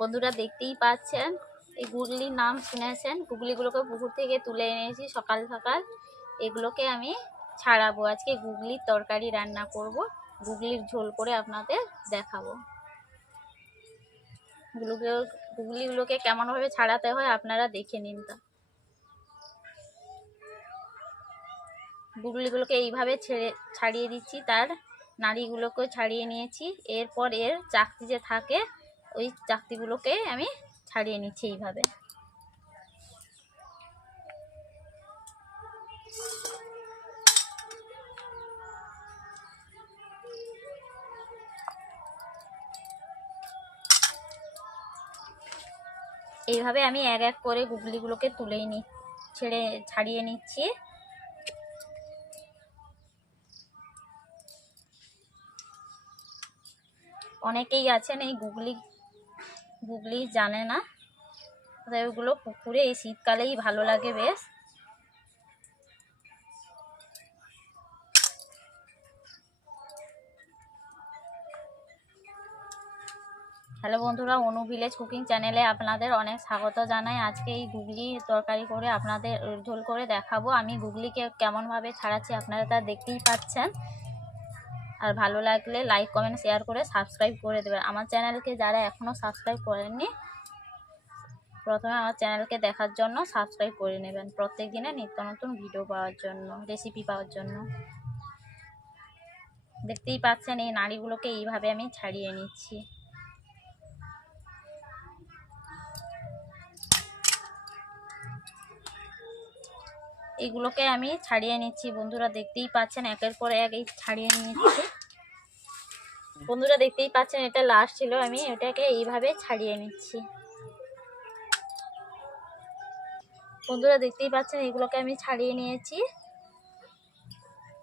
বন্ধুরা দেখতেই পাচ্ছেন, এই গুগলির নাম শুনেছেন, গুগলিগুলোকে পুকুর থেকে তুলে এনেছি সকাল সকাল। এগুলোকে আমি ছাড়াবো, আজকে গুগলির তরকারি রান্না করব, গুগলির ঝোল করে আপনাদের দেখাবো। গুগলিগুলো, গুগলিগুলোকে কেমনভাবে ছাড়াতে হয় আপনারা দেখে নিন তা। গুগলিগুলোকে এইভাবে ছেড়ে, ছাড়িয়ে দিচ্ছি, তার নাড়িগুলোকে ছাড়িয়ে নিয়েছি। এরপর এর চাকতি যে থাকে ওই চাকতিগুলোকে আমি ছাড়িয়ে নিচ্ছি এইভাবে। এইভাবে আমি এক এক করে গুগলিগুলোকে তুলেই নি, ছেড়ে, ছাড়িয়ে নিচ্ছি। অনেকেই আছেন এই গুগলি গুগলি জানে না। তাই ওগুলো পুকুরে এই শীতকালেই ভালো লাগে বেশ। হ্যালো বন্ধুরা, অনু ভিলেজ কুকিং চ্যানেলে আপনাদের অনেক স্বাগত জানাই। আজকে এই গুগলি তরকারি করে আপনাদের ঝোল করে দেখাবো। আমি গুগলিকে কেমনভাবে ছাড়াচ্ছি আপনারা তা দেখতেই পাচ্ছেন। আর ভালো লাগলে লাইক কমেন্ট শেয়ার করে সাবস্ক্রাইব করে দেবেন। আমার চ্যানেলকে যারা এখনও সাবস্ক্রাইব করেননি, প্রথমে আমার চ্যানেলকে দেখার জন্য সাবস্ক্রাইব করে নেবেন প্রত্যেক দিনে নিত্য নতুন ভিডিও পাওয়ার জন্য রেসিপি পাওয়ার জন্য। দেখতেই পাচ্ছেন এই নাড়িগুলোকে এইভাবে আমি ছাড়িয়ে নিচ্ছি। এগুলোকে আমি ছাড়িয়ে নিচ্ছি। বন্ধুরা দেখতেই পাচ্ছেন, একের পর এক এই ছাড়িয়ে নিচ্ছি বন্ধুরা দেখতেই পাচ্ছেন, এটা লাস্ট ছিল। আমি এটাকে এইভাবে ছাড়িয়ে নিচ্ছি। বন্ধুরা দেখতেই পাচ্ছেন, এগুলোকে আমি ছাড়িয়ে নিয়েছি।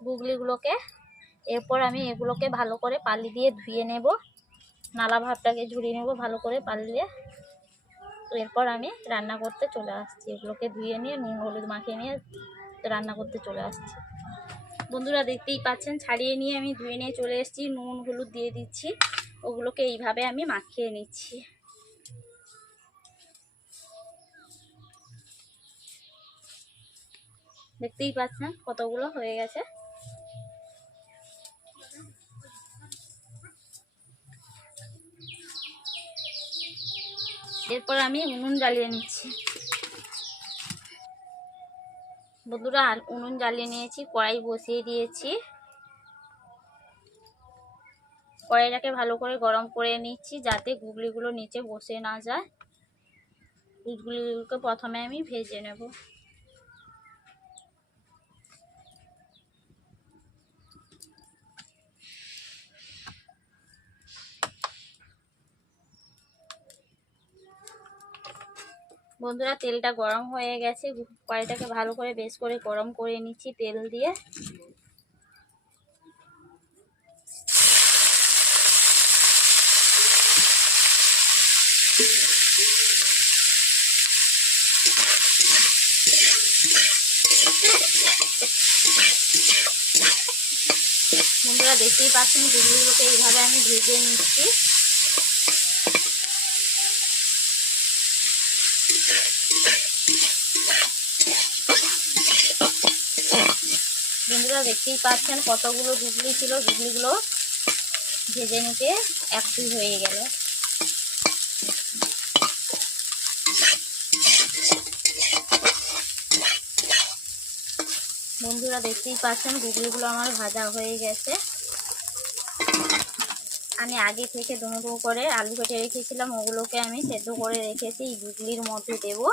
গুগলিগুলোকে। এরপর আমি এগুলোকে ভালো করে পালি দিয়ে ধুয়ে নেব। নালা ভাবটাকে ঝুড়িয়ে নেব, ভালো করে পালি দিয়ে। এরপর আমি রান্না করতে চলে আসছি। এগুলোকে ধুয়ে নিয়ে নুন হলুদ মাখিয়ে নিয়ে রান্না করতে চলে আসছি। বন্ধুরা দেখতেই পাচ্ছেন, ছাড়িয়ে নিয়ে আমি ধুয়ে নিয়ে চলে এসেছি, নুন, হলুদ দিয়ে দিচ্ছি। ওগুলোকে এইভাবে আমি মাখিয়ে নিচ্ছি। দেখতেই পাচ্ছেন কতগুলো হয়ে গেছে। এরপর আমি উনুন জ্বালিয়ে নিচ্ছি। বন্ধুরা উনুন জ্বালিয়ে নিয়েছি, কড়াই বসিয়ে দিয়েছি। কড়াইটাকে ভালো করে গরম করে নিচ্ছি, যাতে গুগলিগুলো নিচে বসে না যায়। গুগলিগুলোকে প্রথমে আমি ভেজে নেব। বন্ধুরা, তেলটা গরম হয়ে গেছে। কড়াইটাকে ভালো করে বেশ করে গরম করে নিচ্ছি তেল দিয়ে। বন্ধুরা, দেখতেই পাচ্ছেন গুগলিগুলোকে এইভাবে আমি ভেজে নিচ্ছি। বন্ধুরা দেখতেই পাচ্ছেন কতগুলো গুগলি ছিল। গুগলিগুলো ভেজে নিতে একটুই হয়ে গেল। বন্ধুরা দেখতেই পাচ্ছেন গুগলিগুলো আমার ভাজা হয়ে গেছে। আমি আগে থেকে দুমো দুমো করে আলু কেটে রেখেছিলাম, ওগুলোকে আমি সেদ্ধ করে রেখেছি গুগলির মধ্যে দেবো।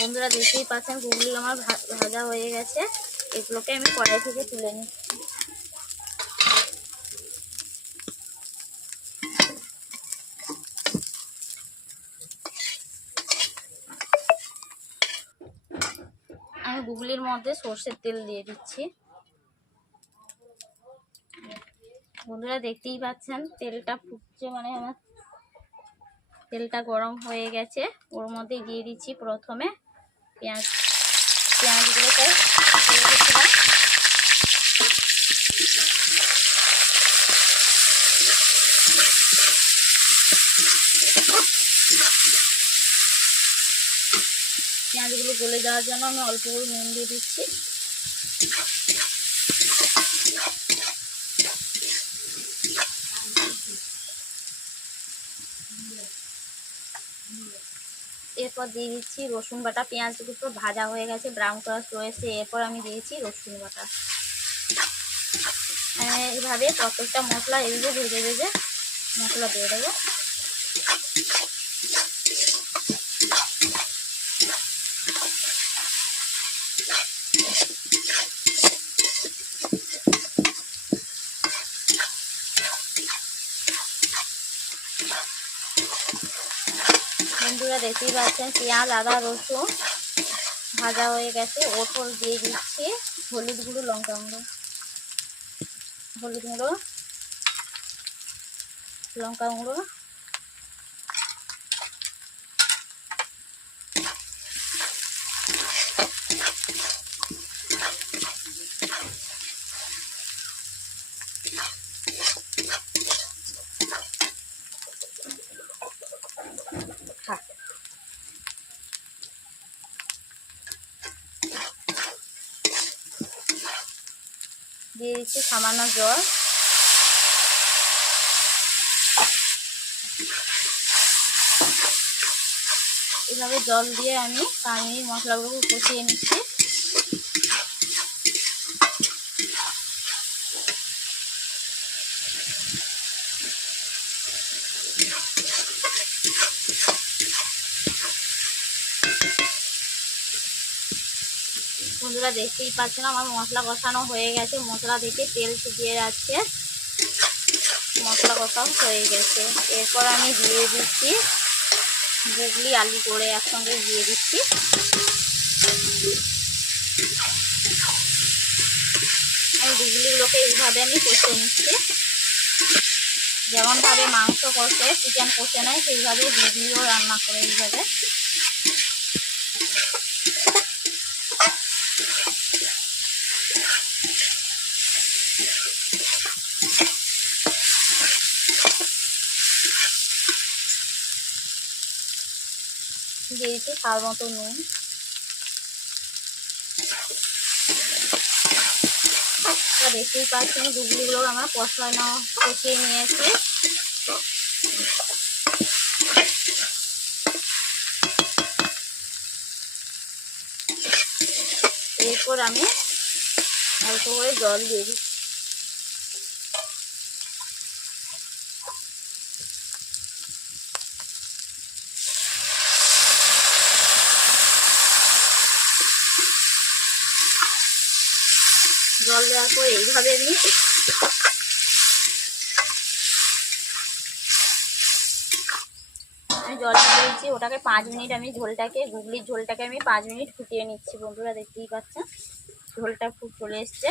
বন্ধুরা দেখতেই পাচ্ছেন গুগলি আমার ভাজা হয়ে গেছে। এগুলোকে আমি কড়াই থেকে তুলে নিচ্ছি। আমি গুগলির মধ্যে সর্ষের তেল দিয়ে দিচ্ছি। বন্ধুরা দেখতেই পাচ্ছেন, তেলটা ফুটছে মানে আমার, তেলটা গরম হয়ে গেছে। ওর মধ্যে দিয়ে দিচ্ছি প্রথমে পেঁয়াজ পেঁয়াজগুলোকে রেখেছিলাম। পেঁয়াজগুলো গলে যাওয়ার জন্য আমি অল্প করে নুন দিয়ে দিচ্ছি। এরপর দিয়ে দিচ্ছি রসুন বাটা, পেঁয়াজ দুটো ভাজা হয়ে গেছে ব্রাউন কালার রয়েছে, এরপর আমি দিয়েছি রসুন বাটা। আমি এইভাবে প্রত্যেকটা মশলা এগুলো ভেজে ভেজে মশলা দিয়ে দেবো। বন্ধুরা দেখতেই পাচ্ছেন, পেঁয়াজ, আদা, রসুন ভাজা হয়ে গেছে। ওপর দিয়ে দিচ্ছি হলুদ গুঁড়ো, লঙ্কা গুঁড়ো। হলুদ গুঁড়ো, লঙ্কা গুঁড়ো দিয়ে দিচ্ছি সামান্য জল। এভাবে জল দিয়ে আমি মিনিট মশলাগুলো কষিয়ে নিচ্ছি। বন্ধুরা দেখতেই পাচ্ছেন, আমার মশলা কষানো হয়ে গেছে। মশলা থেকে তেল শুকিয়ে যাচ্ছে। মশলা কষাও হয়ে গেছে। এরপর আমি দিয়ে দিচ্ছি গুগলি আলু করে একসঙ্গে দিয়ে দিচ্ছি। আমি গুগলিগুলোকে এইভাবে আমি কষে নিচ্ছি। যেমনভাবে মাংস কষে চিকেন কষে নেয়, সেইভাবে গুগলিও রান্না করে এইভাবে। দিয়ে দিচ্ছি স্বাদ মতো নুন। আপনারা দেখতেই পাচ্ছেন গুগলিগুলো আমরা কষানো কষিয়ে নিয়েছি। এরপর আমি অল্প করে জল দিয়ে দিচ্ছি। জল দেওয়ার পর এইভাবে আমি আমি জলটা দিয়েছি ওটাকে পাঁচ মিনিট আমি ঝোলটাকে, গুগলির ঝোলটাকে আমি পাঁচ মিনিট ফুটিয়ে নিচ্ছি। বন্ধুরা দেখতেই পাচ্ছেন ঝোলটা খুব চলে এসছে।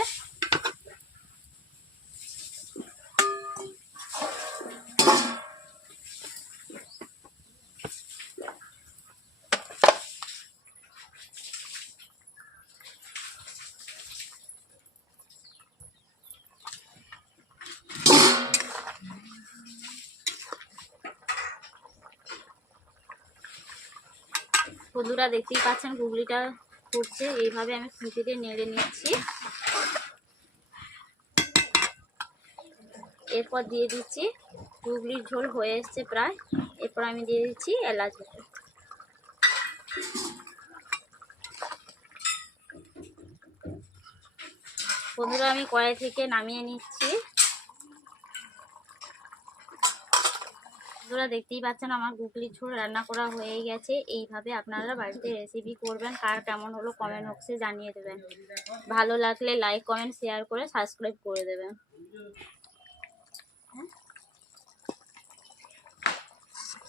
বন্ধুরা দেখতেই পাচ্ছেন গুগলিটা ফুটছে এইভাবে আমি খুঁটিতে নেড়ে নিচ্ছি। এরপর দিয়ে দিচ্ছি। গুগলির ঝোল হয়ে এসছে প্রায়। এরপর আমি দিয়ে দিচ্ছি এলাচ। বন্ধুরা আমি কড়াই থেকে নামিয়ে নিচ্ছি। বন্ধুরা দেখতেই পাচ্ছেন আমার গুগলি ছোড় রান্না করা হয়ে গেছে। এইভাবে আপনারা বাড়িতে রেসিপি করবেন, কার কেমন হলো কমেন্ট বক্সে জানিয়ে দেবেন। ভালো লাগলে লাইক কমেন্ট শেয়ার করে সাবস্ক্রাইব করে দেবেন।